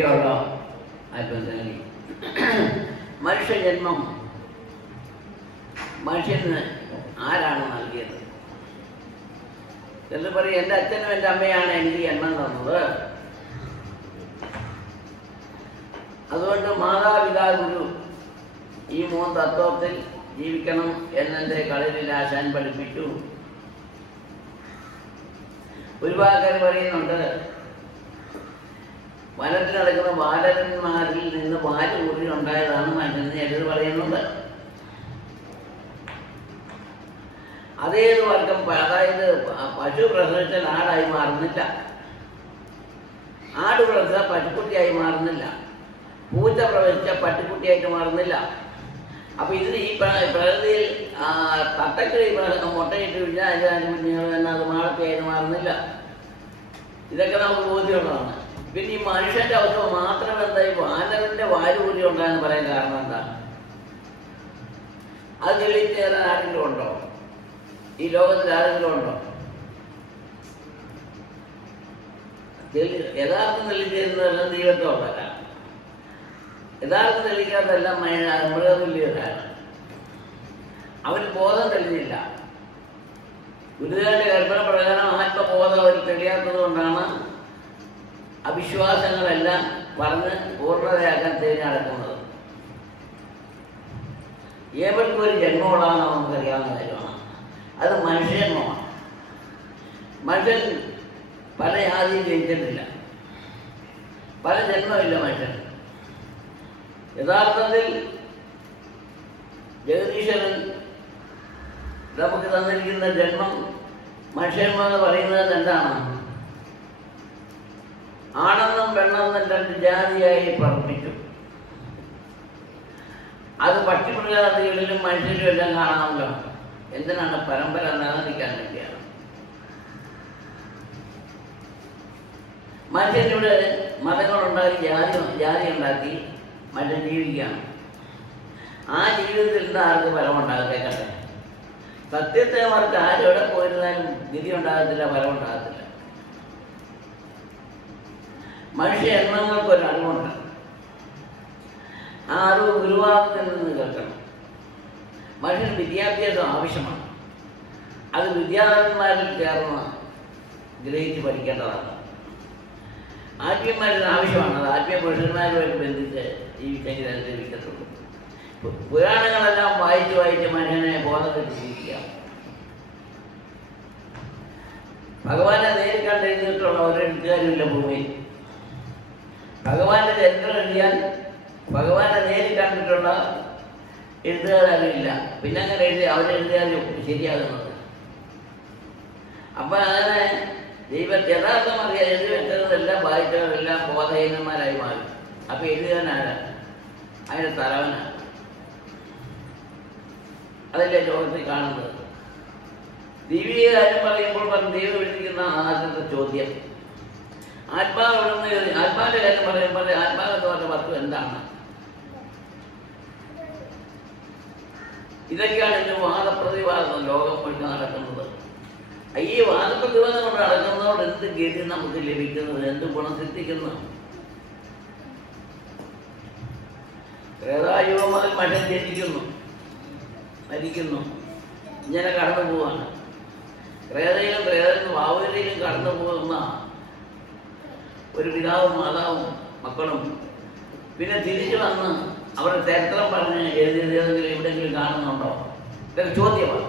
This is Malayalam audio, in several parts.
പ്രിയമുള്ള ആത്മസംഗി, മനുഷ്യജന്മം മനുഷ്യന് ആരാണ് നൽകിയത്? എന്ന് പറയും, എൻ്റെ അച്ഛനും എൻ്റെ അമ്മയാണ് എനിക്ക് ജന്മം തന്നത്. അതുകൊണ്ട് മാതാപിതാ ഗുരു ഈ 3 തത്വത്തിൽ ജീവിക്കണം എന്നെ കളരിൽ ആശാൻ പഠിപ്പിച്ചു. ഒരുപാട് പേര് പറയുന്നുണ്ട്, വനത്തിൽ നടക്കുന്ന ബാലകന്മാരിൽ നിന്ന് വാല് കൂടി ഉണ്ടായതാണ് മനുഷ്യന് ചിലർ പറയുന്നുണ്ട്. അതേത് വർഗം, അതായത് പശു പ്രസവിച്ചാൽ ആടായി മാറുന്നില്ല, ആട് പ്രസവിച്ചാൽ പശുക്കുട്ടിയായി മാറുന്നില്ല, പൂച്ച പ്രവചിച്ചാൽ പട്ടിക്കുട്ടിയായിട്ട് മാറുന്നില്ല. അപ്പോൾ ഇതിന് ഈ പ്രകൃതിയിൽ തട്ടക്കിളി മുട്ടയിട്ട് കഴിഞ്ഞാൽ കുഞ്ഞുങ്ങൾ തന്നെ അത് മാളത്തെയായിട്ട് മാറുന്നില്ല. ഇതൊക്കെ നമുക്ക് ബോധ്യമുള്ളതാണ്. പിന്നെ ഈ മനുഷ്യൻ്റെ അവസ്ഥ മാത്രം എന്താ, ഈ വാനരൻ്റെ വാലുകൂലി ഉണ്ടായെന്ന് പറയാൻ കാരണം എന്താണ്? അത് തെളിയിച്ച് തരാൻ ആരെങ്കിലും ഉണ്ടോ? ഈ ലോകത്തിൽ ആരെങ്കിലും ഉണ്ടോ? യഥാർത്ഥം തെളിയിച്ച് തരുന്നതെല്ലാം ദൈവത്തോടല്ല, യഥാർത്ഥം തെളിയിക്കാത്തതെല്ലാം മൃഗതുല്യതാണ്. അവന് ബോധം തെളിഞ്ഞില്ല. ഗുരുദേവന്റെ കൽപ്പന പ്രകാരം ആത്മബോധം അവർ തെളിയാത്തത് കൊണ്ടാണ് അവിശ്വാസങ്ങളെല്ലാം പറഞ്ഞ് പൂർണ്ണതയാക്കാൻ തേടി നടക്കുന്നത്. ഏവർക്കും ഒരു ജന്മമുള്ളതാണ് നമുക്കറിയാവുന്ന കാര്യമാണ്. അത് മനുഷ്യജന്മമാണ്. മനുഷ്യൻ പല ജാതിയും ജനിച്ചിട്ടില്ല, പല ജന്മമില്ല മനുഷ്യൻ. യഥാർത്ഥത്തിൽ ജഗദീശ്വരൻ നമുക്ക് തന്നിരിക്കുന്ന ജന്മം, മനുഷ്യന്മാർ എന്ന് പറയുന്നത് എന്താണ്? ആണെന്നും പെണ്ണെന്നും 2 ജാതിയായി പറപ്പിച്ചു. അത് പക്ഷിമൃഗാദികളിലും മനുഷ്യരിലും എല്ലാം കാണാമല്ലോ. എന്തിനാണ്? പരമ്പര നിലനിൽക്കാൻ വേണ്ടിയാണ്. മനുഷ്യനിവിടെ മതങ്ങളുണ്ടാക്കി, ജാതി ഉണ്ടാക്കി മനുഷ്യൻ ജീവിക്കുകയാണ്. ആ ജീവിതത്തിൽ നിന്ന് ആർക്ക് ഫലമുണ്ടാകട്ടെ? സത്യത്തെ മറിച്ച് ആരെവിടെ പോയിരുന്നാലും ഗതി ഉണ്ടാകത്തില്ല, ഫലമുണ്ടാകത്തില്ല. മനുഷ്യ എണ്ണങ്ങൾക്കൊരറിവുണ്ട്. ആ അറിവ് ഗുരുവാദത്തിൽ നിന്ന് കേൾക്കണം. മനുഷ്യന് വിദ്യാഭ്യാസം ആവശ്യമാണ്. അത് വിദ്യാധരന്മാരിൽ ചേർന്ന് ഗ്രഹിച്ച് പഠിക്കേണ്ടതാണ്. ആത്മീയന്മാരിൽ ആവശ്യമാണ്. അത് ആത്മീയ പുരുഷന്മാരുമായിട്ട് ബന്ധിച്ച് ജീവിച്ചെങ്കിൽ അത് ലഭിക്കത്തുള്ളൂ. പുരാണങ്ങളെല്ലാം വായിച്ച് മനുഷ്യനെ ബോധം കെട്ടിരിക്കുക. ഭഗവാനെ നേരിൽ കണ്ടെഴുതിയിട്ടുള്ള ഒരു എഴുത്തുകാരുമില്ല ഭൂമിയിൽ. ഭഗവാന്റെ ചരിത്രം എഴുതിയാൽ ഭഗവാനെ നേരിൽ കണ്ടിട്ടുള്ള എഴുത്തുകാരും ഇല്ല. പിന്നെ അങ്ങനെ അവരെഴുതിയാലും ശരിയാകുന്നത്. അപ്പം അങ്ങനെ യഥാർത്ഥം അറിയാൻ എഴുതി വെച്ചതെല്ലാം വായിച്ചവരെല്ലാം ബോധഹീനന്മാരായി മാറി. അപ്പം എഴുതാനാണ് അതിൻ്റെ തലവനാണ്. അതല്ലേ ലോകത്തിൽ കാണുന്നത്. ദൈവീക കാര്യം പറയുമ്പോൾ ദൈവം വിളിക്കുന്ന ആദ്യത്തെ ചോദ്യം ആത്മാവിടുന്ന്, ആത്മാവിൻ്റെ കാര്യം പറയുമ്പോൾ ആത്മാവെന്ന് പറഞ്ഞ വസ്തു എന്താണ്? ഇതൊക്കെയാണ് ഇതിന് വാദപ്രതിവാദം ലോകം കൊണ്ട് നടക്കുന്നത്. ഈ വാദപ്രതിവാദം കൊണ്ട് നടക്കുന്നതോട് എന്ത് ഗതി നമുക്ക് ലഭിക്കുന്നത്, എന്ത് ഗുണം സിദ്ധിക്കുന്നു? ത്രേതായുഗം മുതൽ മനുഷ്യൻ ജനിക്കുന്നു, മരിക്കുന്നു, ഇങ്ങനെ കടന്നു പോവാണ്. ത്രേതയിലും ഭാവനയിലും കടന്നു പോകുന്ന ഒരു പിതാവും മാതാവും മക്കളും പിന്നെ തിരിച്ചു വന്ന് അവരുടെ ചരിത്രം പറഞ്ഞ് എഴുതിയതെങ്കിലും എവിടെയെങ്കിലും കാണുന്നുണ്ടോ? ഇതൊക്കെ ചോദ്യമാണ്.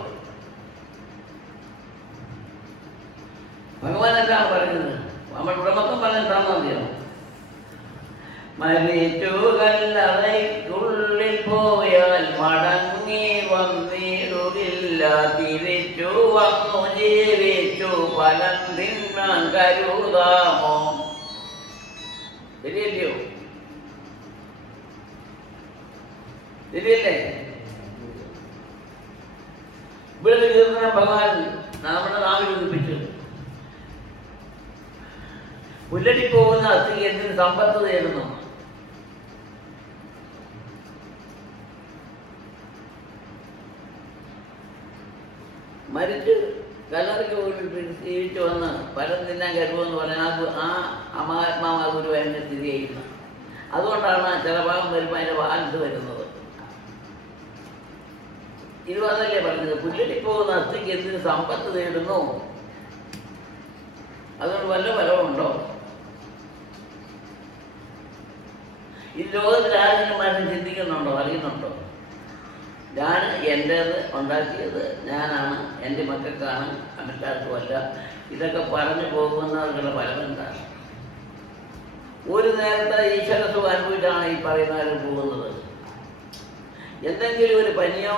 ഭഗവാൻ എന്താണ് പറയുന്നത്? നമ്മൾ ഉടമക്കം പറഞ്ഞിട്ടാണോ അറിയാമോ? മരിച്ചു കല്ലറയ്ക്കുള്ളിൽ പോയാൽ മടങ്ങി വന്നിടുകില്ല, തിരിച്ചു വന്നു ജീവിച്ചു ഫലം തിന്നാൻ കരുതാമോ? ശരിയല്ലയോ? ശരിയല്ലേ? ഇവിടെ തീർന്ന ഭഗവാൻ നമ്മുടെ നാവിൽ ഉദിപ്പിച്ചു. പുല്ലടിപ്പോകുന്ന അസ്ഥിക്ക് എന്തിന് സമ്പത്ത് തേടുന്നു? മരിച്ച് കല്ലറയ്ക്ക് ജീവിച്ചു വന്ന് ഫലം തിന്നാൻ കരുവെന്ന് പറഞ്ഞാൽ ആ മഹാത്മാവാ ഗുരു എന്നെ സ്ഥിതി ചെയ്യുന്നു. അതുകൊണ്ടാണ് ചില ഭാഗം വരുമ്പോൾ അതിൻ്റെ ബാലൻസ് വരുന്നത്. ഇത് അതല്ലേ പറഞ്ഞത്, പുല്ലിട്ടിപ്പോകുന്ന അസ്ഥിക്ക് എന്തിന് സമ്പത്ത് നേടുന്നു, അതുകൊണ്ട് വല്ല ഫലമുണ്ടോ? ഈ ലോകത്തിൽ ആരെങ്കിലും മരണം ചിന്തിക്കുന്നുണ്ടോ, അറിയുന്നുണ്ടോ? ഞാൻ എൻ്റേത് ഉണ്ടാക്കിയത് ഞാനാണ്, എൻ്റെ മക്കൾക്കാണ്, മറ്റാർക്കുമല്ല. ഇതൊക്കെ പറഞ്ഞു പോകുന്നവർക്കുള്ള ഫലം എന്താണ്? ഒരു നേരത്തെ ഈശ്വര സുഖം അനുഭവിച്ചാണ് ഈ പറയുന്നവർ പോകുന്നത്. എന്തെങ്കിലും ഒരു പനിയോ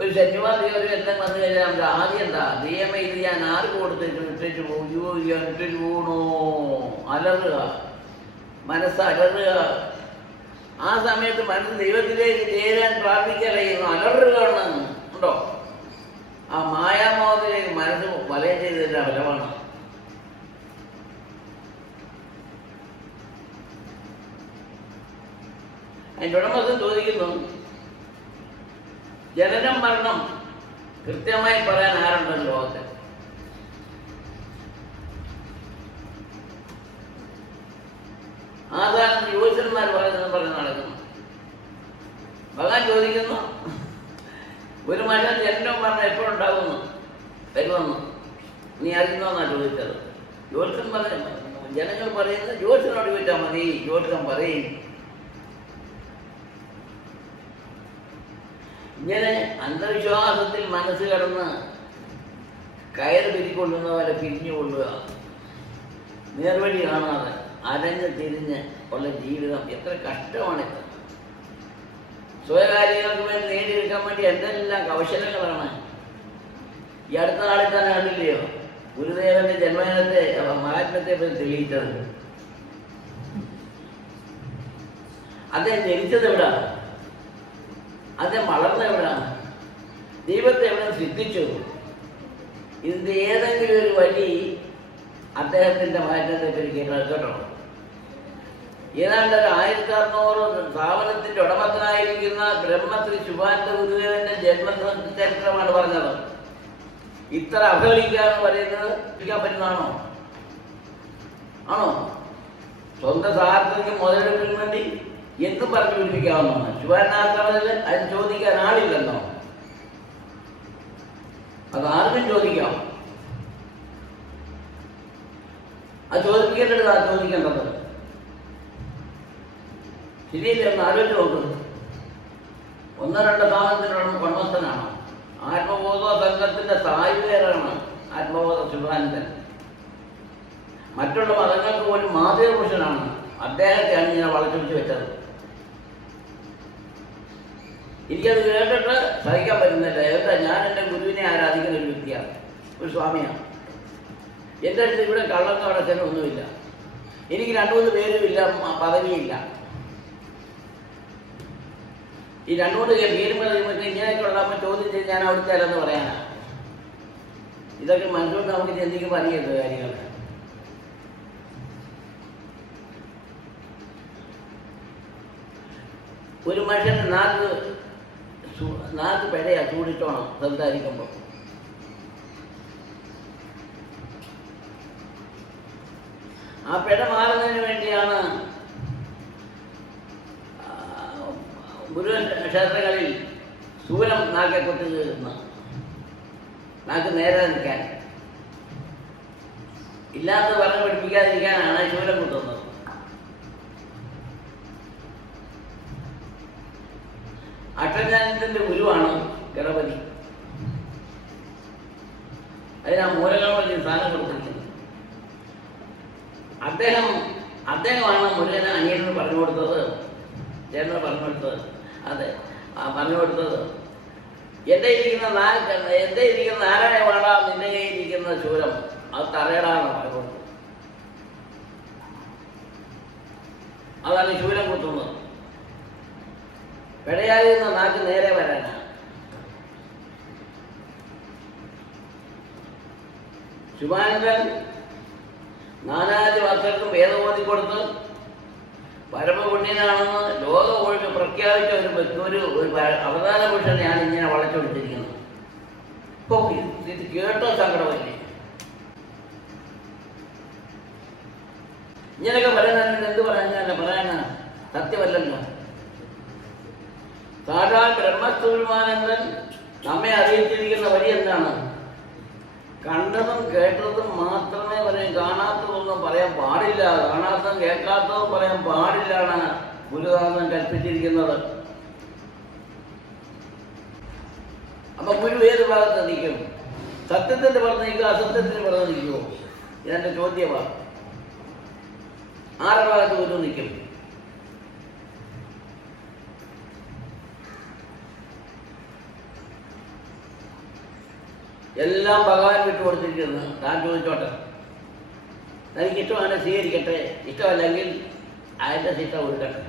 ഒരു ശനിവാദിയോ ഒരു എന്തെങ്കിലും വന്നു കഴിഞ്ഞാൽ നമുക്ക് ആദ്യം എന്താ, ദൈവമേ ഇത് ഞാൻ ആർക്ക് കൊടുത്തിട്ട് ഇട്ടിട്ട് പോകും, ഇട്ടിട്ട് പോകണോ, അലറുക, മനസ്സ് അലറുക. ആ സമയത്ത് മനസ്സ് ദൈവത്തിലേക്ക് ചേരാൻ പ്രാർത്ഥിക്കലയുന്നു, അലറുകയാണ് ഉണ്ടോ? ആ മായാമോഹത്തിലേക്ക് മനസ്സ് വലയം ചെയ്തതിൻ്റെ ഫലമാണ്. അതിൻ്റെ ഉടമസ്ഥൻ ചോദിക്കുന്നു, ജനനം മരണം കൃത്യമായി പറയാൻ ആരുണ്ടല്ലോ ലോകത്തിൽ? ആധാരം യുവജന്മാർ പറഞ്ഞ് നടക്കുന്നു. ഭഗവാൻ ചോദിക്കുന്നു, ഒരു മനുഷ്യൻ ജനനം മരണം എപ്പോഴുണ്ടാകുന്നു വരുമെന്ന് നീ അറിയുന്നോന്നാണ് ചോദിച്ചത്. ജ്യോത്സ്യൻ ജനങ്ങൾ പറയുന്നത് ജ്യോത്സ്യനോട് ചോദിച്ചാൽ മതി, ജ്യോത്സ്യൻ പറയും. ഇങ്ങനെ അന്ധവിശ്വാസത്തിൽ മനസ്സ് കിടന്ന് കയറ് പിരിക്കൊള്ളുന്ന പോലെ പിരിഞ്ഞുകൊള്ളുക, നേർവഴി കാണാതെ അലഞ്ഞ് തിരിഞ്ഞ് ഉള്ള ജീവിതം എത്ര കഷ്ടമാണിത്. സ്വയകാര്യങ്ങൾക്ക് വേണ്ടി നേടിയെടുക്കാൻ വേണ്ടി എന്തെല്ലാം കൗശലങ്ങളാണ്. ഈ അടുത്ത നാളിൽ തന്നെ കണ്ടില്ലയോ ഗുരുദേവന്റെ ജന്മദിനത്തെ മഹാത്മ്യത്തെ പറ്റി തെളിയിച്ചത്? അദ്ദേഹം ജനിച്ചത് എവിടാണ്? അദ്ദേഹം വളർന്ന എവിടാണ്? ദൈവത്തെ എവിടെ സിദ്ധിച്ചു? ഇതിൻ്റെ ഏതെങ്കിലും ഒരു വഴി അദ്ദേഹത്തിൻ്റെ മാറ്റത്തെ പറ്റി കേട്ടോ. ഏതാണ്ട് ഒരു 1600 സ്ഥാപനത്തിൻ്റെ ഉടമസ്ഥനായിരിക്കുന്ന ബ്രഹ്മശ്രീ ശുഭാനന്ദ ഗുരുദേവന്റെ ജന്മചരിത്രമാണ് പറഞ്ഞത്. ഇത്ര അവഹേളിക്കുക എന്ന് പറയുന്നത് പിടിക്കാൻ പറ്റുന്നതാണോ? ആണോ? സ്വന്തം സാർത്ഥയ്ക്ക് മുതലെടുപ്പിന് വേണ്ടി എന്തും പറഞ്ഞു പിടിപ്പിക്കാവുന്നതാണ്. ശുഭാനന്ദാശ്രമത്തിൽ അതിന് ചോദിക്കാൻ ആളില്ലെന്നോ? അത് ആർക്കും ചോദിക്കാം. അത് ചോദിപ്പിക്കേണ്ടത് ചോദിക്കേണ്ടത് ശരിയില്ല. ഒന്ന് ആലോചിച്ച് നോക്കുന്നത് 1-2 സ്ഥാനത്തിനുള്ള ഉടമസ്ഥനാണ്. ആത്മബോധ സംഘത്തിന്റെ സായുധേരാണ് ആത്മബോധ ശുഭാനന്ദൻ. മറ്റുള്ള മതങ്ങൾക്ക് പോലും മാതൃപുരുഷനാണ്. അദ്ദേഹത്തെയാണ് ഇങ്ങനെ വളച്ചൊടിച്ച് വെച്ചത്. എനിക്കത് കേട്ടിട്ട് സഹിക്കാൻ പറ്റുന്നില്ല. എന്താ, ഞാൻ എൻ്റെ ഗുരുവിനെ ആരാധിക്കുന്ന ഒരു വ്യക്തിയാണ്, ഒരു സ്വാമിയാണ്. എൻ്റെ അടുത്ത് ഇവിടെ കള്ളങ്ങ അടച്ചനൊന്നുമില്ല. എനിക്ക് 2-3 പേരുമില്ല, പദവിയില്ല. ഈ 2-3 പേരും ഇങ്ങനെയൊക്കെ ഉള്ളപ്പോൾ ചോദ്യം ചെയ്ത് ഞാൻ അവിടുത്തെ അല്ലെന്ന് പറയാനാണ്. ഇതൊക്കെ മനസ്സിലോട്ട് നമുക്ക് ചിന്തിക്കുമ്പോൾ അറിയരുത് കാര്യങ്ങൾ. ഒരു മനുഷ്യന് നാക്ക് പെടയാ ചൂടിട്ടോണം സംസാരിക്കുമ്പോൾ. ആ പെട മാറുന്നതിന് വേണ്ടിയാണ് മുഴുവൻ ക്ഷേത്രങ്ങളിൽ ശൂലം നാക്കെ കൊത്തി കയറുന്നത്. നാക്ക് നേരെ നിൽക്കാൻ, ഇല്ലാത്തത് പറഞ്ഞ് പഠിപ്പിക്കാതിരിക്കാനാണ് ശൂലം കുത്തുന്നത്. അഷ്ടജ്ഞാനത്തിന്റെ ഗുരുവാണ് ഗണപതി. അതിനാ മൂലഗണപതി സ്ഥാനം കൊടുത്തിരിക്കുന്നത്. അദ്ദേഹമാണ് മുരുകന് അനിയനോട് പറഞ്ഞു കൊടുത്തത്, ചേട്ടനോട് പറഞ്ഞു കൊടുത്തത്. അതെ, പറഞ്ഞു കൊടുത്തത് എൻ്റെ ഇരിക്കുന്ന നാരായണ നിന്റെ കയ്യിരിക്കുന്ന ശൂലം അത് തറയടാന്ന് പറഞ്ഞു കൊടുത്തത്. അതാണ് ശൂലം കുത്തുന്നത്. പെടയായിരുന്ന നാക്ക് നേരെ വരാനാണ്. ശുഭാനന്ദൻ നാനാജി വർഷർക്കും വേദബോധി കൊടുത്ത് പരമപുണ്യനാണെന്ന് ലോകം ഒഴിച്ച് പ്രഖ്യാപിച്ച ഒരു അവതാര പുരുഷനെയാണ് ഇങ്ങനെ വളച്ചൊടിച്ചിരിക്കുന്നത്. ഇപ്പൊ ഇത് കേട്ടോ സങ്കടമല്ലേ? ഇങ്ങനെയൊക്കെ പറയുന്നതിന് എന്ത് പറയാൻ സത്യമല്ലല്ലോ. സാക്ഷാൽ ബ്രഹ്മസ്വരൂപാനന്ദൻ നമ്മെ അറിയിച്ചിരിക്കുന്ന വഴി എന്താണ്? കണ്ടതും കേട്ടതും മാത്രമേ പറയും, കാണാത്തതൊന്നും പറയാൻ പാടില്ല, കാണാത്തതും കേൾക്കാത്തതും പറയാൻ പാടില്ലാണ് ഗുരുനാഥൻ കൽപ്പിച്ചിരിക്കുന്നത്. അപ്പൊ ഗുരു ഏത് ഭാഗത്ത് നിൽക്കും? സത്യത്തിന്റെ പുറത്ത് നിൽക്കുക, അസത്യത്തിന് പുറത്ത് നിൽക്കുമോ? ഇതെന്റെ ചോദ്യമാണ്. ആരുടെ ഭാഗത്ത് ഗുരു നിൽക്കും? എല്ലാം ഭഗവാൻ വിട്ടുകൊടുത്തിരിക്കുന്നു. താൻ ചോദിച്ചോട്ടെ, തനിക്ക് ഇഷ്ടമാണ് സ്വീകരിക്കട്ടെ, ഇഷ്ടമല്ലെങ്കിൽ അതിൻ്റെ ശിക്ഷ കൊടുക്കട്ടെ.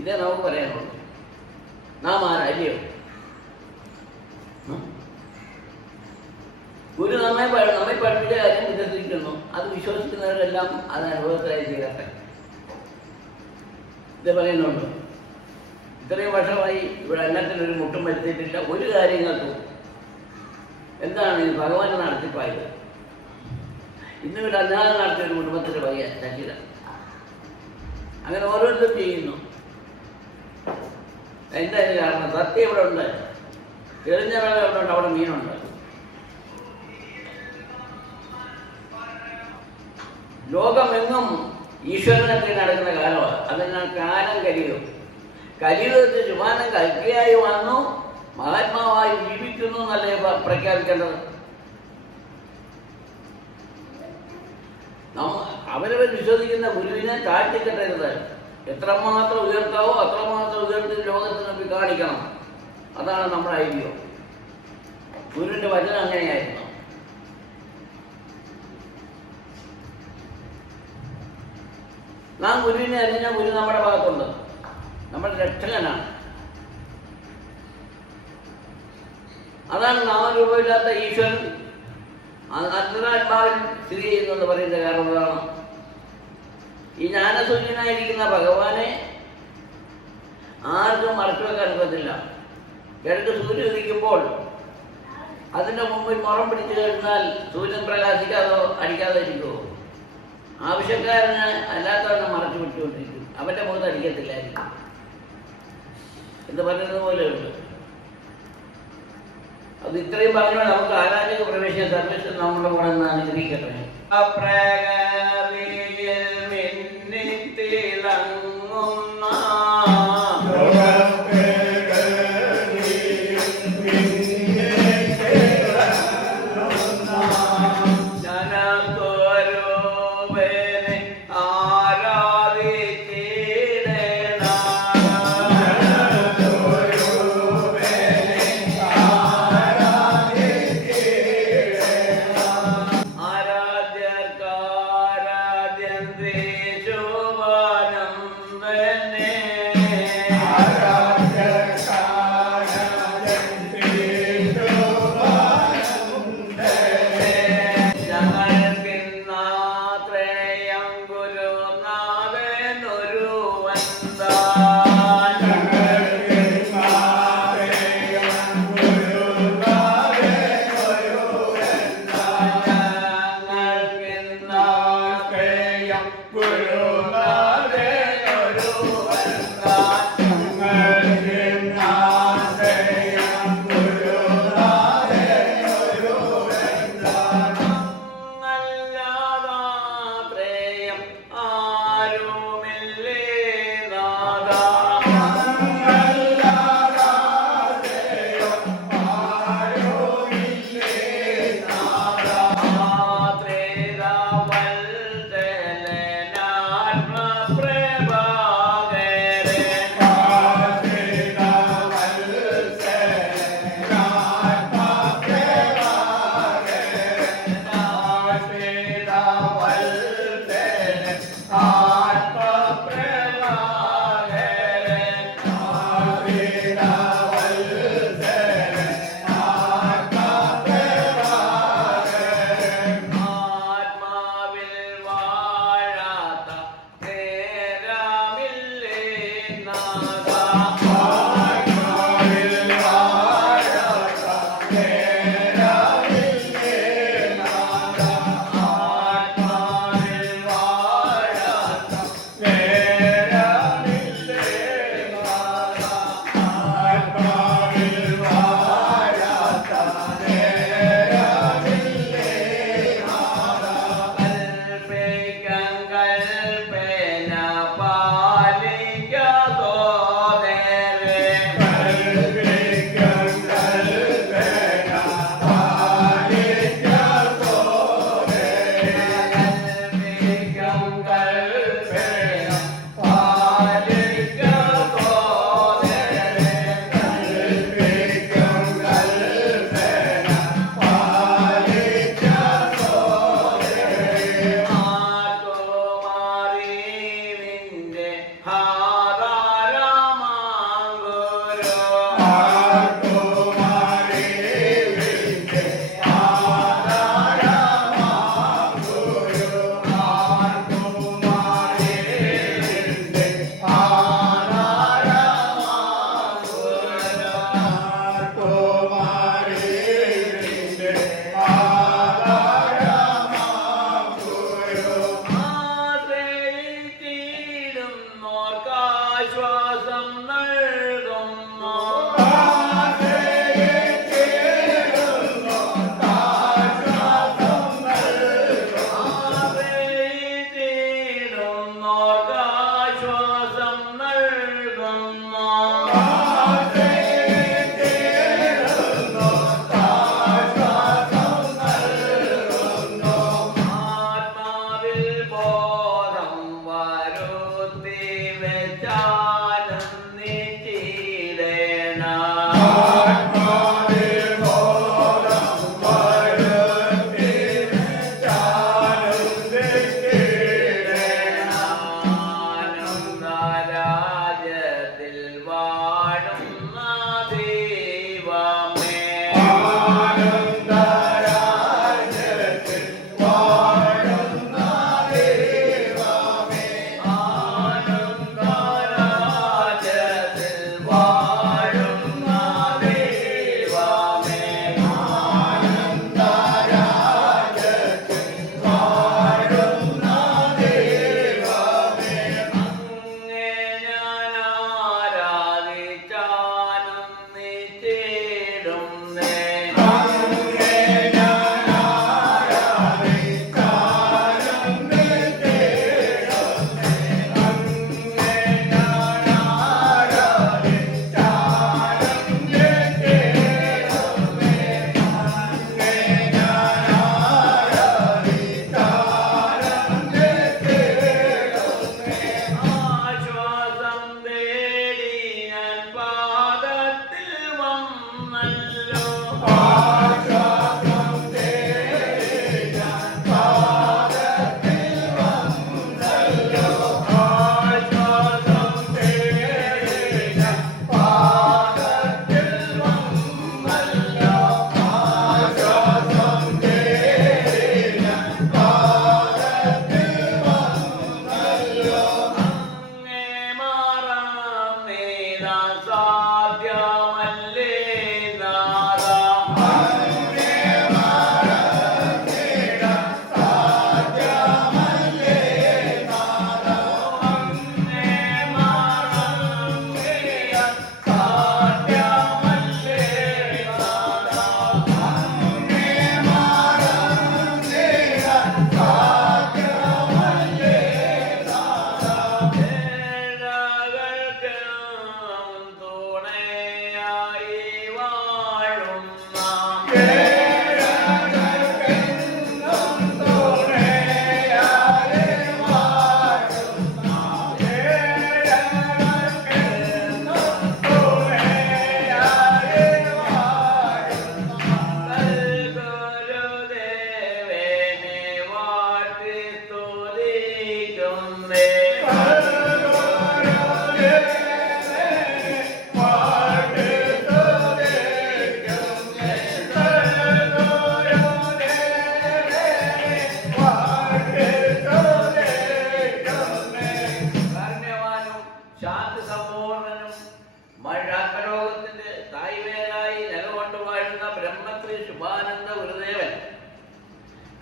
ഇതേ നമുക്ക് പറയാനുള്ളൂ. നാം ആരാ? അല്ലയോ? ഗുരു നമ്മെ പഠിപ്പിച്ച കാര്യം വിശ്വസിക്കുന്നു. അത് വിശ്വസിക്കുന്നവരെല്ലാം അത് അനുഭവത്തിലായി ചെയ്യട്ടെ. ഇത് പറയുന്നുണ്ട്. ഇത്രയും വർഷമായി ഇവിടെ എല്ലാത്തിനൊരു മുട്ടും വരുത്തിയിട്ടില്ല ഒരു കാര്യങ്ങൾക്കും. എന്താണ് ഇത്? ഭഗവാന്റെ നടത്തിപ്പായത്. ഇന്ന് ഇവിടെ അല്ലാതെ നടത്തിയ ഒരു കുടുംബത്തിൻ്റെ പയ്യ ശശിത. അങ്ങനെ ഓരോരുത്തരും ചെയ്യുന്നു. എന്തായാലും കാരണം സത്യം ഇവിടെ ഉണ്ട്. തെളിഞ്ഞ വെള്ളം എവിടെ ഉണ്ട്? അവിടെ മീനുണ്ട്. ലോകമെങ്ങും ഈശ്വരനൊക്കെ നടക്കുന്ന കാലമാണ്. അതിനാൽ കാലം കലിയുഗം. കലിയുഗത്തിൽ ശുഭാനം കൽക്കിയായി വന്നു, മഹാത്മാവായി ജീവിക്കുന്നു എന്നല്ലേ പ്രഖ്യാപിക്കേണ്ടത്? അവരവർ വിശ്വസിക്കുന്ന ഗുരുവിനെ താഴ്ത്തിക്കെട്ടരുത്. എത്രമാത്രം ഉയർത്താവോ അത്രമാത്രം ഉയർത്തി ലോകത്തിന് കാണിക്കണം. അതാണ് നമ്മുടെ ഐഡിയോ. ഗുരുവിൻ്റെ വചനം അങ്ങനെയായിരുന്നു. നാം ഗുരുവിനെ അറിഞ്ഞാൽ ഗുരു നമ്മുടെ ഭാഗത്തുണ്ട്, നമ്മുടെ രക്ഷകനാണ്. അതാണ് നാമരൂപമില്ലാത്ത ഈശ്വരൻ അന്തരാത്മാവിൽ സ്ഥിതി ചെയ്യുന്നു എന്ന് പറയുന്ന കാരണം അതാണ്. ഈ ജ്ഞാനസൂര്യനായിരിക്കുന്ന ഭഗവാനെ ആർക്കും മറച്ചു വെക്കാൻ ഒക്കത്തില്ല. കിഴക്ക് സൂര്യൻ ഉദിക്കുമ്പോൾ അതിൻ്റെ മുമ്പിൽ മുറം പിടിച്ചു കഴിഞ്ഞാൽ സൂര്യൻ പ്രകാശിക്കാതോ അടിക്കാതെ ഇരിക്കുമോ? ആവശ്യക്കാരന് അല്ലാത്തവനെ മറച്ചു പിടിച്ചുകൊണ്ടിരിക്കും. അവൻ്റെ മുഖത്ത് അടിക്കത്തില്ലായിരിക്കും എന്ന് പറയുന്നത് പോലെയുണ്ട്. അത് ഇത്രയും പറഞ്ഞാൽ നമുക്ക് ആരാധക പ്രവേശന സർവീസ് നമ്മുടെ കൂടെ നിന്ന് അനുഗ്രഹിക്കട്ടെ.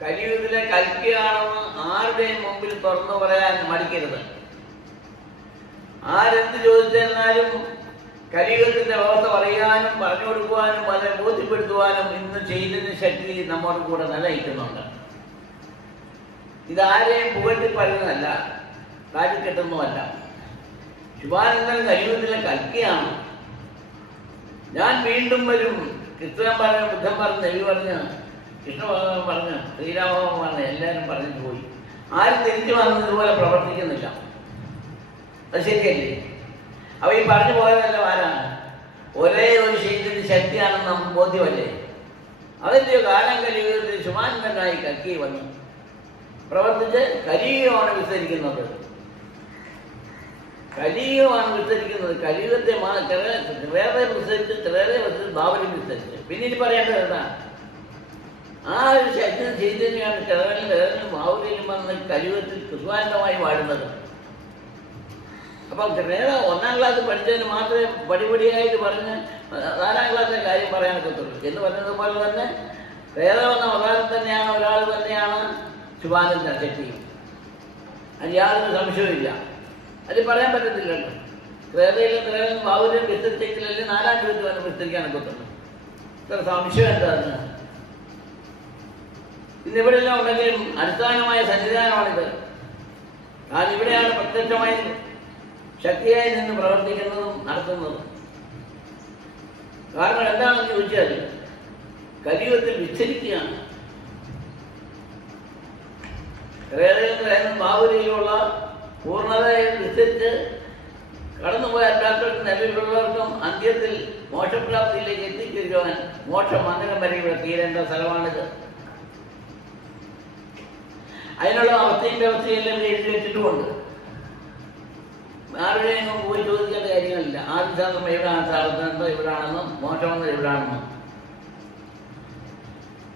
കലിയുഗത്തിലെ കൽക്കിയാണെന്ന് ആരുടെയും മുമ്പിൽ തുറന്നു പറയാൻ മടിക്കരുത്. ആരെന്ത് ചോദിച്ചെന്നാലും കലിയുഗത്തിന്റെ വ്യവസ്ഥ പറയാനും പറഞ്ഞു കൊടുക്കുവാനും അതിനെ ബോധ്യപ്പെടുത്തുവാനും ഇന്ന് ചൈതന്യ ശക്തി നമ്മുടെ കൂടെ നിലനിൽക്കുന്നുണ്ട്. ഇതാരെയും പുകഴ്ത്തി പറയുന്നതല്ല, കാറ്റിക്കെട്ടുന്നതല്ല. ശിവാനന്ദൻ കലിയുഗത്തിലെ കൽക്കിയാണ്. ഞാൻ വീണ്ടും വരും. കൃഷ്ണൻ പറഞ്ഞ, ബുദ്ധൻ പറഞ്ഞ, ദേവി പറഞ്ഞ, കൃഷ്ണ ഭഗവാൻ പറഞ്ഞ, ശ്രീരാമഭഗവാൻ പറഞ്ഞ, എല്ലാവരും പറഞ്ഞിട്ട് പോയി. ആരും തിരിച്ചു വന്നതുപോലെ പ്രവർത്തിക്കുന്നില്ല. അത് ശരിയല്ലേ? അപ്പൊ ഈ പറഞ്ഞു പോയതല്ല ആരാണ്? ഒരേ ഒരു ശരീരത്തിന്റെ ശക്തിയാണെന്ന് നമുക്ക് ബോധ്യമല്ലേ? അതിൻ്റെ കാലം കലിയുഗത്തിൽ ശിവാനന്ദനായി കൽക്കി വന്നു പ്രവർത്തിച്ച് കലിയുഗമാണ് വിസ്തരിക്കുന്നത്. കലിയുഗമാണ് വിസ്തരിക്കുന്നത്. കലിയുഗത്തെ ചിലരെ വിസ്തരിച്ച്, ചിലരെ വിസ്തരിച്ച്, ബാബരി വിസ്തരിച്ച്. പിന്നീട് പറയേണ്ടത് എന്താ? ആ ഒരു ചൈതന്യമാണ് ചിലരിലും ബാബുരിയിലും വന്ന് കലിയുഗത്തിൽ കൃഷ്ണാനന്ദമായി വാഴുന്നത്. അപ്പം ക്രേത 1ാം ക്ലാസ് പഠിച്ചതിന് മാത്രമേ പടിപടിയായിട്ട് പറഞ്ഞ് 4ാം ക്ലാസ്സിലെ കാര്യം പറയാനൊക്കത്തുള്ളൂ എന്ന് പറയുന്നത് പോലെ തന്നെ ക്രേത വന്ന അവതാരം തന്നെയാണ്, ഒരാൾ തന്നെയാണ് ശിവാനന്ദ ശക്തി. അത് യാതൊരു സംശയവുമില്ല. അത് പറയാൻ പറ്റത്തില്ലല്ലോ. ക്രേതയിലും ക്രേതയിലും ബാബുരും വിസ്തരിച്ചെങ്കിലല്ലേ 4-ാം ചോദ്യം അവന് വിസ്തരിക്കാനൊക്കെ പറ്റുള്ളൂ. ഇത്ര സംശയം എന്താന്ന് ഇന്നിവിടെല്ലാം ഉണ്ടെങ്കിലും അടിസ്ഥാനമായ സന്നിധാനമാണിത്. കാരണം ഇവിടെയാണ് പ്രത്യക്ഷമായി ശക്തിയായി നിന്ന് പ്രവർത്തിക്കുന്നതും നടത്തുന്നതും. കാരണം എന്താണെന്ന് ചോദിച്ചാൽ കലിയുഗത്തിൽ വിസ്തരിക്കുകയാണ്. ക്രേതയും ബാബുരിയിലുള്ള പൂർണ്ണതയെ വിസ്തരിച്ച് കടന്നുപോയ എല്ലാവർക്കും നിലവിലുള്ളവർക്കും അന്ത്യത്തിൽ മോക്ഷപ്രാപ്തിയിലേക്ക് എത്തിച്ചേരുവാൻ മോക്ഷമന്ദിരം വരെ ഇവിടെ തീരേണ്ട സ്ഥലമാണിത്. അതിനുള്ള അവസ്ഥയും വ്യവസ്ഥയെല്ലാം എഴുതി വെച്ചിട്ടുമുണ്ട്. ആരുടെയും പോയി ചോദിക്കേണ്ട കാര്യങ്ങളില്ല. ആദ്യശാസ്ത്രം എവിടെയാണ് സ്ഥാപനത്തിനുണ്ടോ ഇവിടാണെന്നും മോശമെന്നത് എവിടാണെന്നും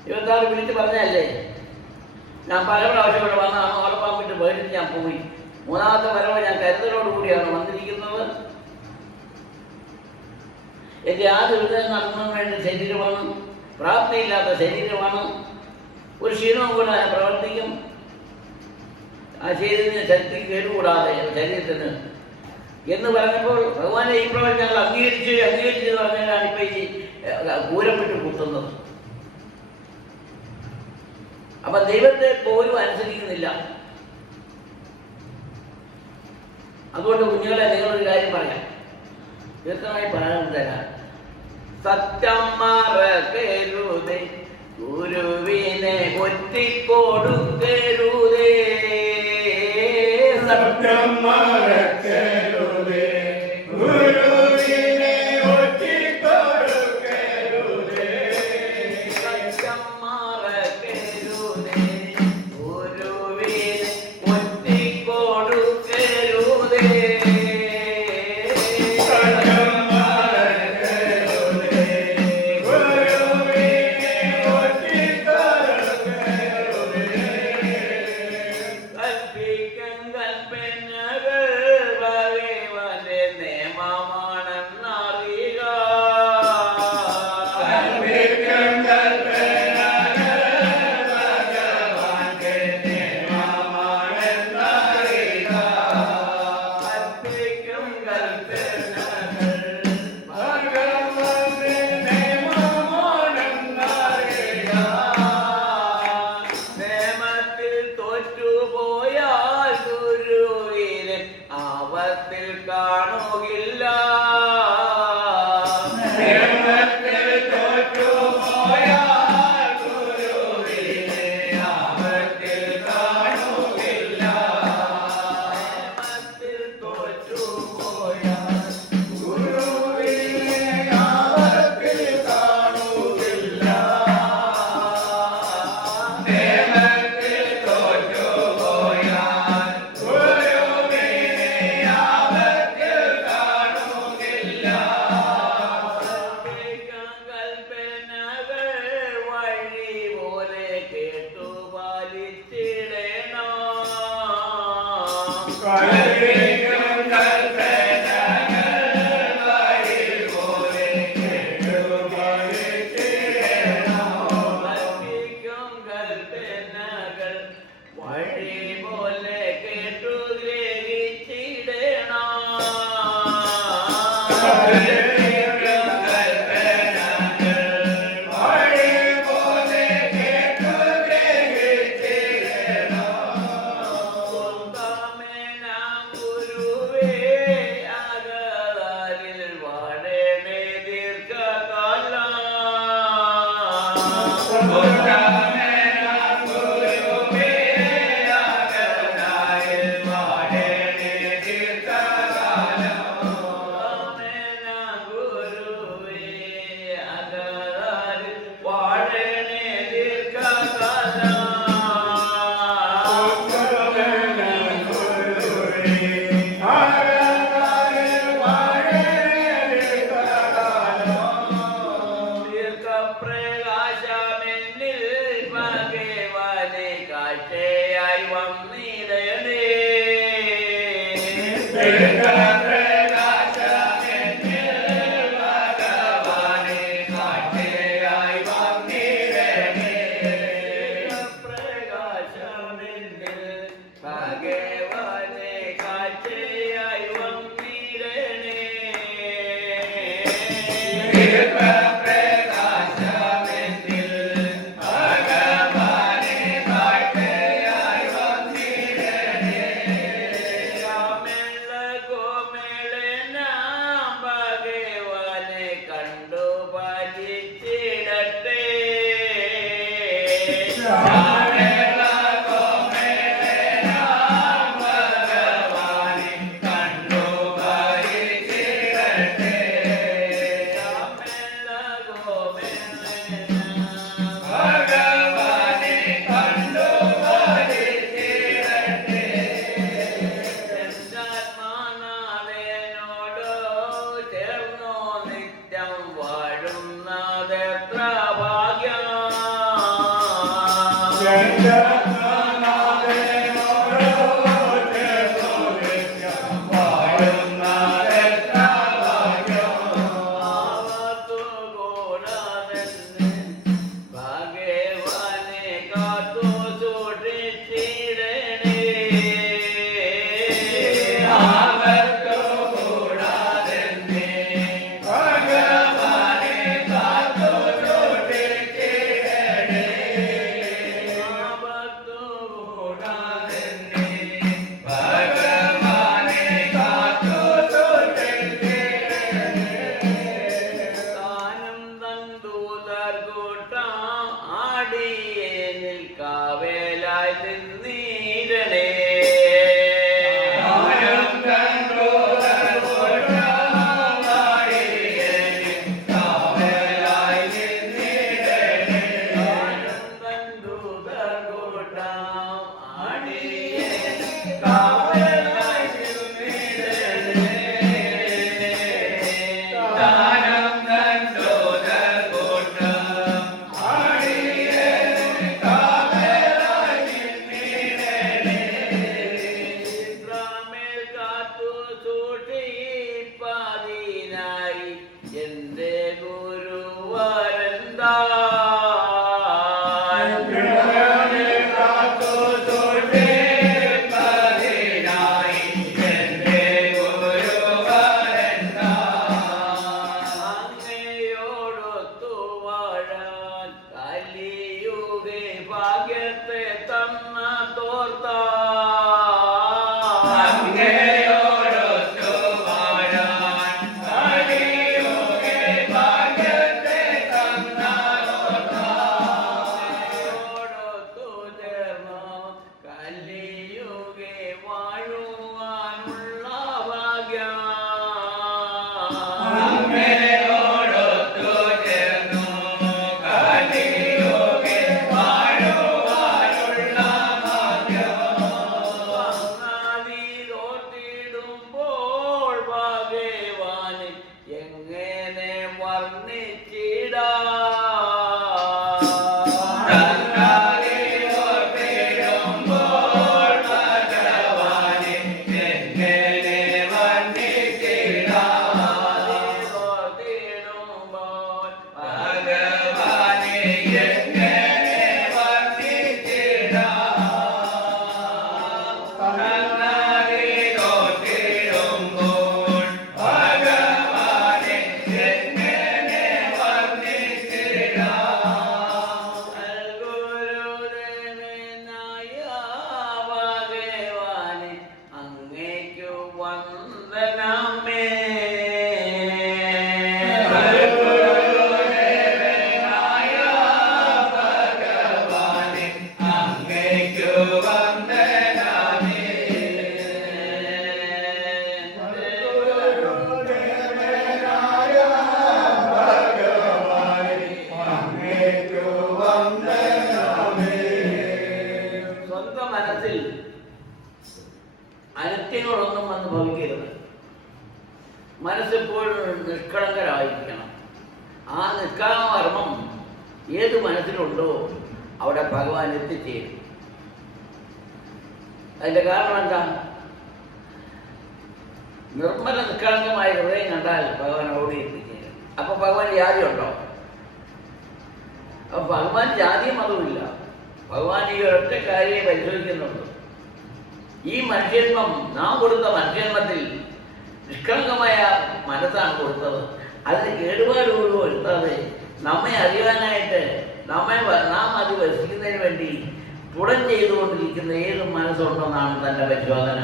26 മിനിറ്റ് പറഞ്ഞല്ലേ. ഞാൻ പല പ്രാവശ്യം ഇവിടെ വന്ന ഉറപ്പാൻ വിട്ട് പേടിച്ച് ഞാൻ പോയി. 3-ാമത്തെ വരവ് ഞാൻ കരുതലോടുകൂടിയാണ് വന്നിരിക്കുന്നത്. എൻ്റെ ആദ്യ ഹൃദയം നടത്തുന്നതിന് വേണ്ടി ശരീരമാണ്, പ്രാപ്തിയില്ലാത്ത ശരീരമാണ്. ഒരു ക്ഷീണവും കൂടെ പ്രവർത്തിക്കും. ആ ശരീരത്തിന് ശക്തി കേടുകൂടാതെ ശരീരത്തിന് എന്ന് പറഞ്ഞപ്പോൾ ഭഗവാനെ ഈ പ്രവചനം ഞങ്ങൾ അംഗീകരിച്ച് എന്ന് പറഞ്ഞാലാണ് ഇപ്പം ഈ പൂരപ്പെട്ട് കുത്തുന്നത്. അപ്പൊ ദൈവത്തെ പോലും അനുസരിക്കുന്നില്ല. അതുകൊണ്ട് കുഞ്ഞുങ്ങളെ നിങ്ങളൊരു കാര്യം പറയാം, തീർച്ചയായി പറയാൻ തരാം. സത്യം മറക്കരുതേ, ഗുരുവിനെ ഒറ്റിക്കൊടുക്കരുതേ. സത്യം മറക്കരുതേ, ഗുരുവിനെ ഒറ്റിക്കൊടുക്കരുതേ. സത്യം മറക്കരുതേ, ഗുരുവിനെ ഒറ്റിക്കൊടുക്കരുതേ. അനത്യങ്ങളൊന്നും വന്ന് ഭവിക്കരുത്. മനസ്സെപ്പോഴും നിഷ്കളങ്കരായിരിക്കണം. ആ നിഷ്കാമകർമ്മം ഏത് മനസ്സിലുണ്ടോ അവിടെ ഭഗവാൻ എത്തിച്ചേരും. അതിൻ്റെ കാരണം എന്താ? നിർമ്മല നിഷ്കളങ്കമായ ഹൃദയം കണ്ടാൽ ഭഗവാൻ ഓടി എത്തിച്ചേരും. അപ്പൊ ഭഗവാൻ ജാതി ഉണ്ടോ? അപ്പൊ ഭഗവാൻ ജാതിയും മതവുമില്ല. ഭഗവാൻ ഈ ഒരൊറ്റ കാര്യം പരിശോധിക്കുന്നുണ്ട്. ഈ മനുഷ്യന്മം നാം കൊടുത്ത മനുഷ്യന്മത്തിൽ നിഷ്കളങ്കമായ മനസ്സാണ് കൊടുത്തത്. അതിന് കേടുപാടുപോലും വരുത്താതെ നമ്മെ അറിയാനായിട്ട് നാം അത് വസിക്കുന്നതിന് വേണ്ടി പുടം ചെയ്തുകൊണ്ടിരിക്കുന്ന ഏത് മനസ്സുണ്ടെന്നാണ് തൻ്റെ പരിശോധന.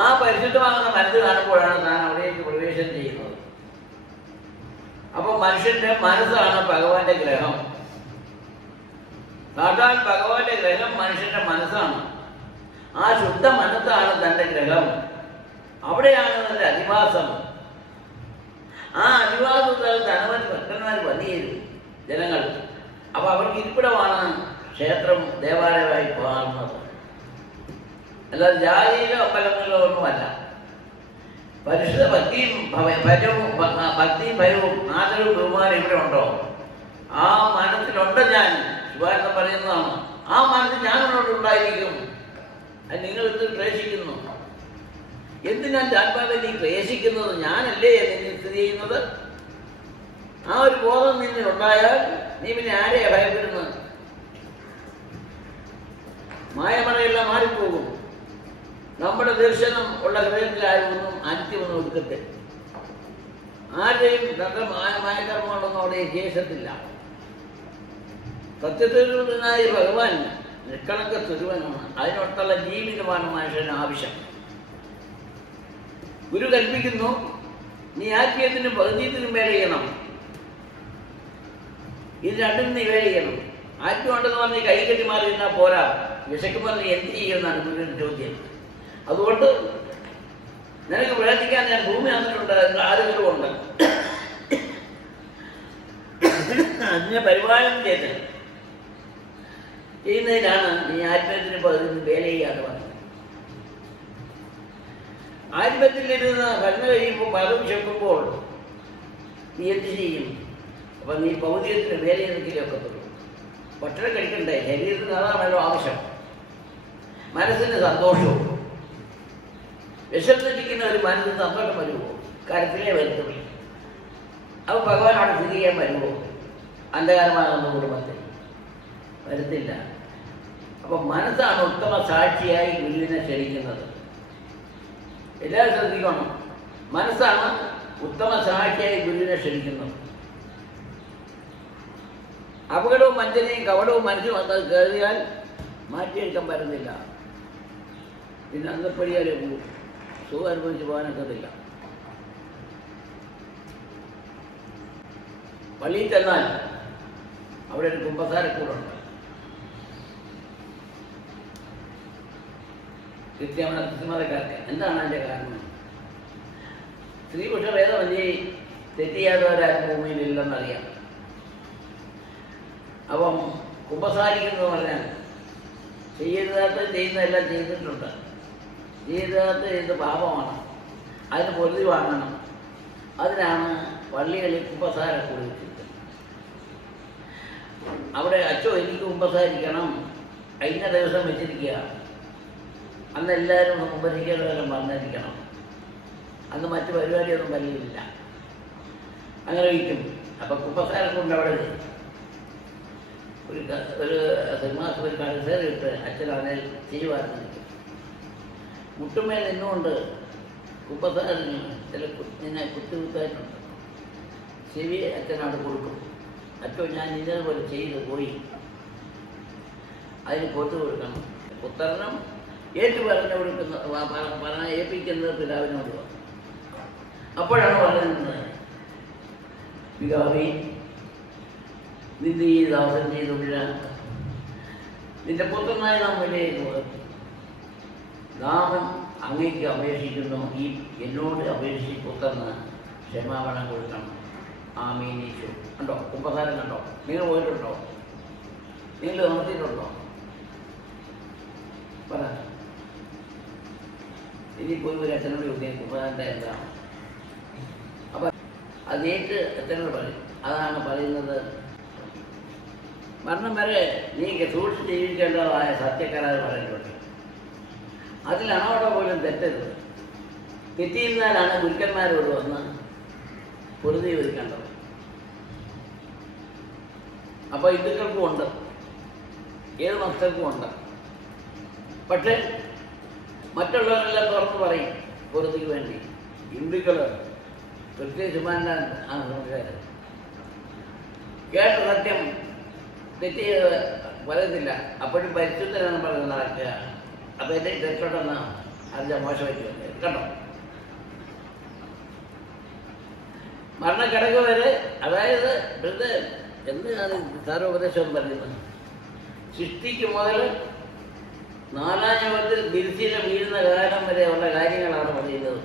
ആ പരിശുദ്ധമാകുന്ന മനസ്സ് കാണുമ്പോഴാണ് താൻ അവിടേക്ക് പ്രവേശനം ചെയ്യുന്നത്. അപ്പൊ മനുഷ്യന്റെ മനസ്സാണ് ഭഗവാന്റെ ഗ്രഹം. സാധാരണ ഭഗവാന്റെ ഗ്രഹം മനുഷ്യന്റെ മനസ്സാണ്. ആ ശുദ്ധ മനസ്സാണ് തൻ്റെ ഗ്രഹം. അവിടെയാണ് തൻ്റെ അധിവാസം. ആ അധിവാസത്തിൽ ധനവൻ ഭക്തന്മാർ വന്നിരും ജനങ്ങൾ. അപ്പൊ അവർക്ക് ഇരിപ്പിടമാണ് ക്ഷേത്രം ദേവാലയമായി മാറുന്നത്. അല്ലാതെ ജാതിയിലോ അമ്പലങ്ങളിലോ ഒന്നുമല്ല. പരിശുദ്ധ ഭക്തിയും ഭയവും ആദരവും ബഹുമാനം ഇവിടെ ഉണ്ടോ? ആ മനസ്സിലുണ്ട് ഞാൻ ശിവാനന്ദ പറയുന്നതാണ്. ആ മനസ്സ് ഞാനോട് ഉണ്ടായിരിക്കും. അത് നിങ്ങൾ എന്ത് ക്ലേശിക്കുന്നു? എന്തിനാണ് ആത്മാവെ നീ ക്ലേശിക്കുന്നത്? ഞാനല്ലേ നിന്നെ സ്ഥിതി ചെയ്യുന്നത്? ആ ഒരു ബോധം നിന്നിലുണ്ടായാൽ നീ പിന്നെ ആരെയാ ഭയപ്പെടുന്നത്? മായമറയെല്ലാം മാറിപ്പോകും. നമ്മുടെ ദർശനം ഉള്ള ഹൃദയത്തിൽ ആരൊന്നും അന്ത്യമൊന്നും എടുക്കട്ടെ. ആരുടെയും മായകർമ്മങ്ങളൊന്നും അവിടെ ശേഷത്തില്ല. സത്യത്തിനായി ഭഗവാൻ നിഷ്കളങ്ക സ്വരൂപനാണ്. അതിനൊട്ടുള്ള ജീവിതമാണ് മനുഷ്യന് ആവശ്യം. ഗുരു കൽപ്പിക്കുന്നു, നീ ആത്മീയത്തിനും ഭൗതികത്തിനും വേല ചെയ്യണം. ഇത് രണ്ടും നീ വേല ചെയ്യണം. ആത്മീയമുണ്ടെന്ന് പറഞ്ഞ് കൈ കെട്ടി മാറി നിന്നാൽ പോരാ. വിശക്കുമ്പോൾ നീ എന്ത് ചെയ്യുമെന്നാണ് ഗുരുവിൻ്റെ ചോദ്യം. അതുകൊണ്ട് നിനക്ക് പ്രവർത്തിക്കാൻ ഞാൻ ഭൂമി തന്നിട്ടുണ്ട്, ആരെങ്കിലും ഉണ്ട്. അതിനെ പരിപാലനം ചെയ്യുന്നതിനാണ് നീ ആത്മീയത്തിന് പകുതി വേല ചെയ്യാതെ പറഞ്ഞത്. ആത്മീയത്തിലിരുന്ന് കണ്ണു കഴിയുമ്പോൾ മതം വിശക്കുമ്പോൾ നീ എന്ത് ചെയ്യും? അപ്പം നീ ഭൗതികത്തിന് വേല ചെയ്തൊക്കെയൊക്കത്തുള്ളൂ. ഭക്ഷണം കഴിക്കണ്ടേ? ശരീരത്തിന് അതാണല്ലോ ആവശ്യം. മനസ്സിന് സന്തോഷവും. വിശന്നിരിക്കുന്ന ഒരു മനസ്സിന് സന്തോഷം വരുമോ? കരത്തിലേ വരുത്തുള്ളൂ. അപ്പോൾ ഭഗവാൻ അവിടെ സ്ഥിതി ചെയ്യാൻ വരുമോ? അന്ധകാരമാകുന്ന കുടുംബത്തിൽ വരുത്തില്ല. അപ്പം മനസ്സാണ് ഉത്തമ സാക്ഷിയായി ഗുരുവിനെ ക്ഷണിക്കുന്നത്. എല്ലാവരും ശ്രദ്ധിക്കണം. മനസ്സാണ് ഉത്തമ സാക്ഷിയായി ഗുരുവിനെ ക്ഷണിക്കുന്നത്. അപകടവും വഞ്ചനയും കവടവും മനസ്സിൽ വന്നത് കയറിയാൽ മാറ്റിയെടുക്കാൻ പറ്റുന്നില്ല. പിന്നെ അന്തപ്പടിയാലേ പോകും. സുഖം അനുഭവിച്ച് പോകാനൊക്കത്തില്ല. പള്ളിയിൽ ചെന്നാൽ അവിടെ ഒരു കുമ്പസാരക്കൂടുണ്ട്. ക്രിസ്ത്യമതക്കാർക്ക് എന്താണ് അതിൻ്റെ കാരണം? സ്ത്രീപുരുഷ ഭേദമന്യേ തെറ്റിയാതവരാരും ഭൂമിയിലില്ലെന്നറിയാം. അപ്പം കുമ്പസാരിക്കുന്നു പറഞ്ഞാൽ ചെയ്യരുതാത്ത ചെയ്യുന്നതെല്ലാം ചെയ്തിട്ടുണ്ട്. ചെയ്യരുതാത്ത ചെയ്ത് പാപമാണ്. അതിന് പൊരുതി വാങ്ങണം. അതിനാണ് പള്ളികളിൽ കുമ്പസാരക്കൂടി വെച്ചിട്ട്. അവിടെ അച്ചോ എനിക്ക് കുമ്പസാരിക്കണം, കഴിഞ്ഞ ദിവസം വെച്ചിരിക്കുക, അന്ന് എല്ലാവരും കുമ്പസാരിക്കാനെല്ലാം വന്നിരിക്കണം, അന്ന് മറ്റു പരിപാടിയൊന്നും പള്ളിയിലില്ല, അങ്ങനെ വയ്ക്കും. അപ്പം കുമ്പസാരക്കൂടിൻ്റെ അവിടെ ഒരു സിനിമാസ് ഒരു കഴുസേറിയിട്ട് അച്ഛനാണെങ്കിൽ തിരുവാർന്ന് നിൽക്കും. മുട്ടുമേൽ നിന്നുകൊണ്ട് കുമ്പസാരത്തിന് ചില നിന്നെ കുത്തികുത്തായിട്ടുണ്ട്. ചെവി അച്ഛനോട് കൊടുക്കും. അച്ഛൻ ഞാൻ ഇതേപോലെ ചെയ്ത് പോയി, അതിന് കൊത്തു കൊടുക്കണം. പുത്രനും ഏറ്റു പറഞ്ഞു കൊടുക്കുന്ന ഏൽപ്പിക്കുന്നത് പിതാവിനോട്. അപ്പോഴാണ് പറയുന്നത്, പിതാവേ നിന്റെ ഈ ദാസൻ ചെയ്തുള്ള നിന്റെ പുത്രനായ നാം വിലയിരുന്നത് നാമൻ അങ്ങേക്ക് അപേക്ഷിക്കുന്നു. ഈ എന്നോട് അപേക്ഷിച്ച് പുത്രന് ക്ഷമാപണം കൊടുക്കണം. ആമീനീശു. കണ്ടോ കുമ്പസാരം? കണ്ടോ? നിങ്ങൾ പോയിട്ടുണ്ടോ? നിങ്ങൾ നടത്തിയിട്ടുണ്ടോ? പറ. ഇനി പോയി ഒരു അച്ഛനോട് ചോദിക്കാൻ കുമ്പസാരൻ്റെ എന്താണ്? അപ്പം അതേറ്റ് അച്ഛനോട് പറയും. അതാണ് പറയുന്നത്, മരണം വരെ നീ സൂക്ഷിച്ച് ജീവിക്കേണ്ടതായ സത്യക്കരാർ പറയുന്നുണ്ട്. അതിലവിടെ പോലും തെറ്റരുത്. തെറ്റിയിരുന്നാലാണ് ഗുരുക്കന്മാരോട് വന്ന് പൊറുതി ഒരുക്കേണ്ടത്. അപ്പോൾ ഹിന്ദുക്കൾക്കും ഉണ്ട്, ഏത് മതസ്ഥർക്കും ഉണ്ട്. പക്ഷേ മറ്റുള്ളവരെല്ലാം തുറന്നു പറയും പൊറുതിക്ക് വേണ്ടി. ഹിന്ദുക്കൾ പ്രത്യേകിച്ച് സംസ്കാരം കേട്ട സത്യം തെറ്റ് പറയത്തില്ല. അപ്പോഴും പരിശുദ്ധനാണ് പറഞ്ഞ് നടക്കുക. അപ്പോൾ എൻ്റെ തെറ്റോട്ടെന്ന് അതിൻ്റെ മോശമായിട്ട് വന്നത് കണ്ടോ? മരണക്കിടക്ക് വരെ, അതായത് ഇത് എന്താണ് സാരോപദേശം പറയുന്നത്? സൃഷ്ടിക്ക് മുതൽ 4-ാം യുഗത്തിൽ തിരിച്ചില വീഴുന്ന കാലം വരെ ഉള്ള കാര്യങ്ങളാണ് പറയുന്നത്.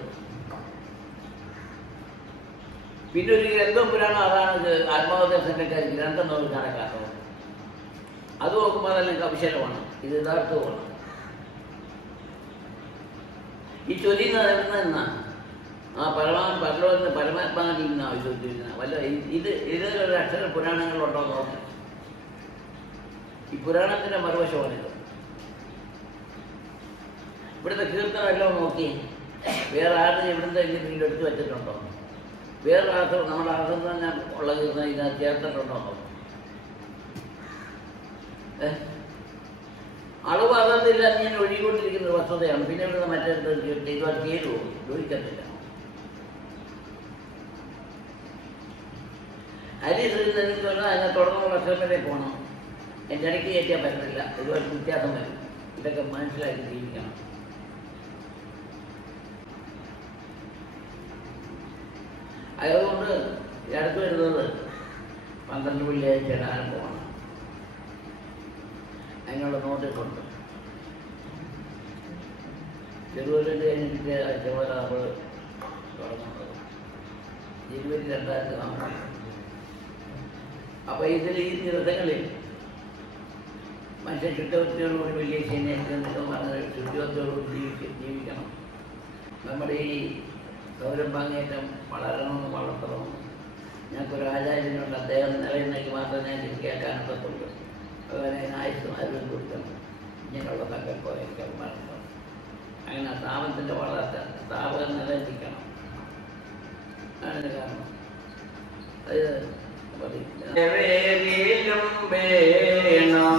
പിന്നെ ഒരു ഗ്രന്ഥം പുരാണം, അതാണ് ആത്മോപദേശത്തിൻ്റെ ഗ്രന്ഥം നോക്കി കണക്കാക്കുന്നത്. അത് നോക്കുമ്പോൾ അതെല്ലാം കവിശലമാണ്, ഇത് യഥാർത്ഥവുമാണ്. ഈ ചൊല്ലുന്നത് എന്നാണ് പരലോകത്തിന് പരമാത്മാവിൽ നിന്നാണ് വിശ്വസിച്ചിരുന്നത്. വല്ല ഇതൊരു അക്ഷര പുരാണങ്ങളുണ്ടോ നോക്കി. ഈ പുരാണത്തിൻ്റെ മറുവശമാണിത്. ഇവിടുത്തെ കീർത്തനം എല്ലാം നോക്കി വേറെ ആരും ഇവിടുത്തെ വീണ്ടും എടുത്ത് വെച്ചിട്ടുണ്ടോ? വേറെ ആർക്കും നമ്മുടെ ആർക്കും തന്നെ ഉള്ള കീർത്തനം ഇതിനകത്ത് ചേർത്തിട്ടുണ്ടോ? അളവ് അതത്തില്ല, ഞാൻ ഒഴുകിക്കൊണ്ടിരിക്കുന്ന ഒരു വസ്തുതയാണ്. പിന്നെ ഇവിടുന്ന് മറ്റേടത്ത് ഇതുവരെ ചെയ്തു ചോദിക്കത്തില്ല. അരി ശ്രീധരൻ പറഞ്ഞാൽ അതിനെ തുടർന്നുള്ള വർഷം വരെ പോകണം. എൻ്റെ ഇടയ്ക്ക് കയറ്റാൻ പറ്റുന്നില്ല. ഇതുവരെ വ്യത്യാസം വരും. ഇതൊക്കെ മനസ്സിലാക്കി ജീവിക്കണം. അതുകൊണ്ട് അടുത്ത് വരുന്നത് 12 വെള്ളിയാഴ്ച ആരംഭമാണ്. അതിനുള്ള നോട്ടിട്ടുണ്ട്. ചെറുപുരൻ്റെ കഴിഞ്ഞിട്ട് ആഴ്ച പോലെ നമ്മൾ തുടങ്ങുന്നത് ജനുവരി 2004. അപ്പോൾ ഇതിൽ ഈ ദിവസങ്ങളിൽ മനുഷ്യൻ ശുദ്ധവൃത്തിയോടുകൂടി വലിയ ശുദ്ധവൃത്തിയോടുകൂടി ജീവിക്കണം. നമ്മുടെ ഈ സൗരഭാങ്ങേറ്റം വളരണമെന്ന് വളർത്തണമെന്ന് ഞങ്ങൾക്കൊരു ആചാര്യനുണ്ട്. അദ്ദേഹം നിലനിന്നെങ്കിൽ മാത്രമേ ഞാൻ കേൾക്കാനൊക്കത്തുള്ളൂ. അതുപോലെ ആയുസ്സും ആരോഗ്യം കൊടുക്കണം. ഇങ്ങനെയുള്ള സങ്കല്പമൊക്കെ വളർത്തണം. അങ്ങനെ സ്ഥാപനത്തിൻ്റെ വളർച്ച സ്ഥാപനം നിലനിൽക്കണം. അതിന് കാരണം അത് വേണം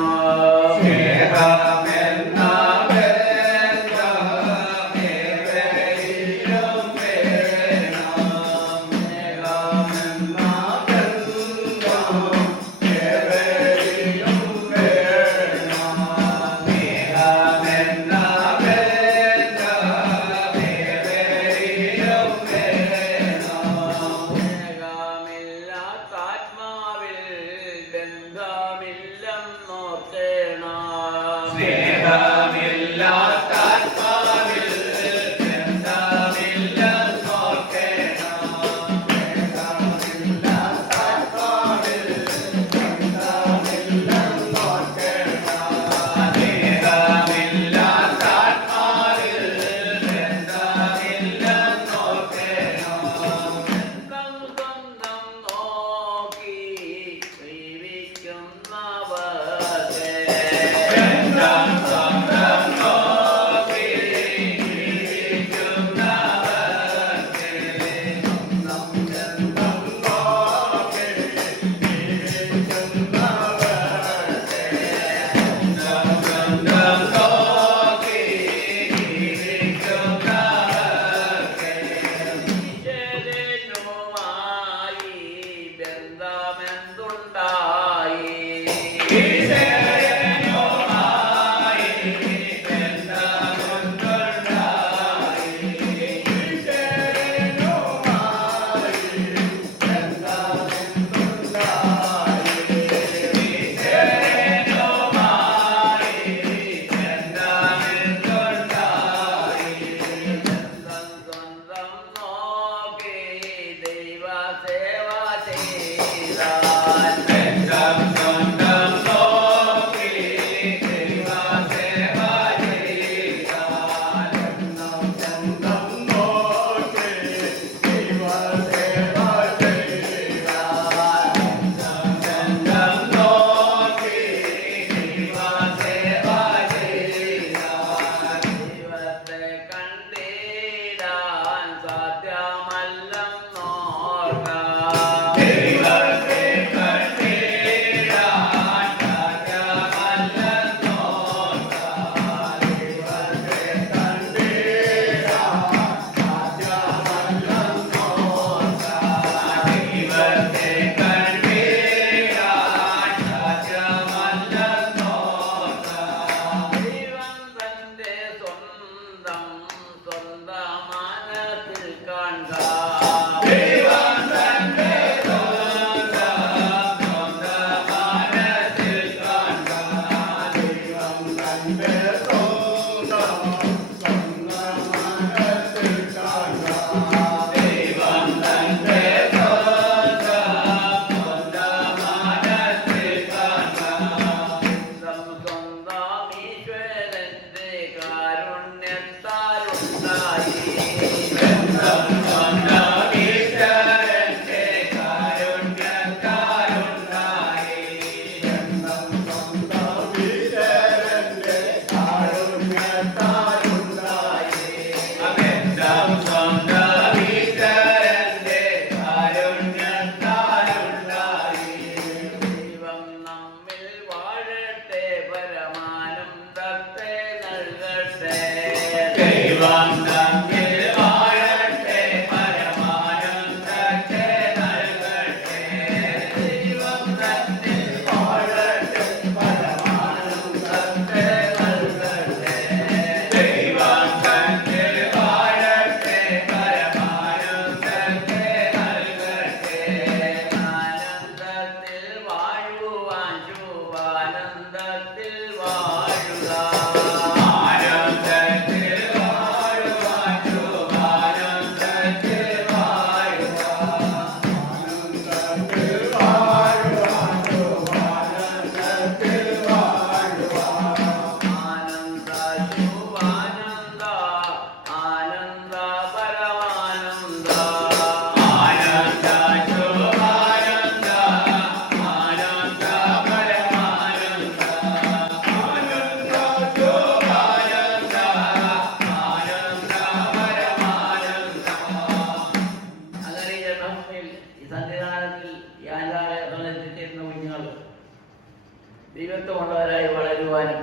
ദൈവത്വമുള്ളവരായി വളരുവാനും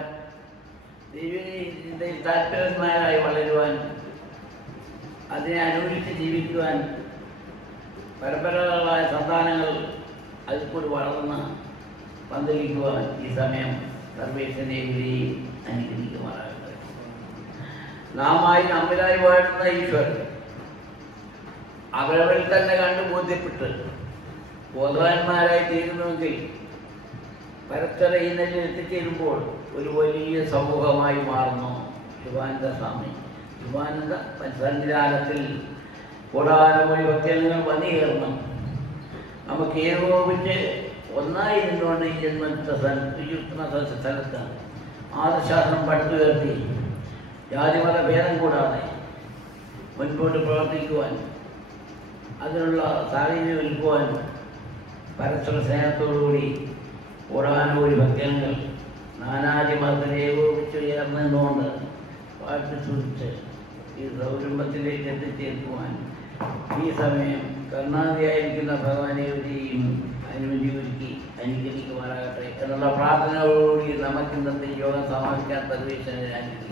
ദൈവത്തിൽ താല്പര്യന്മാരായി വളരുവാനും അതിനെ അനുഭവിച്ച് ജീവിക്കുവാനും പരമ്പരകളായ സന്താനങ്ങൾ അതിൽ കൂടി വളർന്ന് പന്തലിക്കുവാൻ ഈ സമയം സർവേശ്വരനെ ഇവരെയും അനുഗ്രഹിക്കുമാറാകട്ടെ. നമ്മിലായി വാഴുന്ന ഈശ്വരൻ അവരവരിൽ തന്നെ കണ്ടു ബോധ്യപ്പെട്ട് ബോധവാന്മാരായി തീരുന്നുവെങ്കിൽ പരസ്പര ഈ നിലയിൽ എത്തിച്ചേരുമ്പോൾ ഒരു വലിയ സമൂഹമായി മാറുന്നു ശിവാനന്ദ സ്വാമി. ശിവാനന്ദ സന്നിധാനത്തിൽ കോടാനുകൂടി ഭക്തജനങ്ങൾ വന്നുകയറണം. നമുക്ക് ഏകോപിച്ച് ഒന്നായി നിന്നുകൊണ്ട് ഈ ജന്മത്തെ സ്ഥലത്ത് ആദശാസ്ത്രം പടുത്തുയർത്തി ജാതിമത ഭേദം കൂടാതെ മുൻപോട്ട് പ്രവർത്തിക്കുവാൻ അതിനുള്ള സാഹചര്യം ഒരുക്കുവാൻ പരസ്പര സ്നേഹത്തോടുകൂടി കോടാനുകൂടി ഭക്തജനങ്ങൾ നാനാജി മതത്തിനെ ഏകോപിച്ച് ഉയർന്നുകൊണ്ട് പാട്ട് സൂക്ഷിച്ച് ഈ സൗരംഭത്തിലേക്ക് എത്തിച്ചേർക്കുവാൻ ഈ സമയം കരുണാനിധിയായിരിക്കുന്ന ഭഗവാനെയും അനുമതി ഒരുക്കി അനുഗ്രഹിക്കുമാറാകട്ടെ എന്നുള്ള പ്രാർത്ഥനയോടുകൂടി നമുക്ക് ഇന്നത്തെ യോഗം സമാപിക്കാൻ സർവേശ്വരനെ അനുഗ്രഹിക്കുന്നു.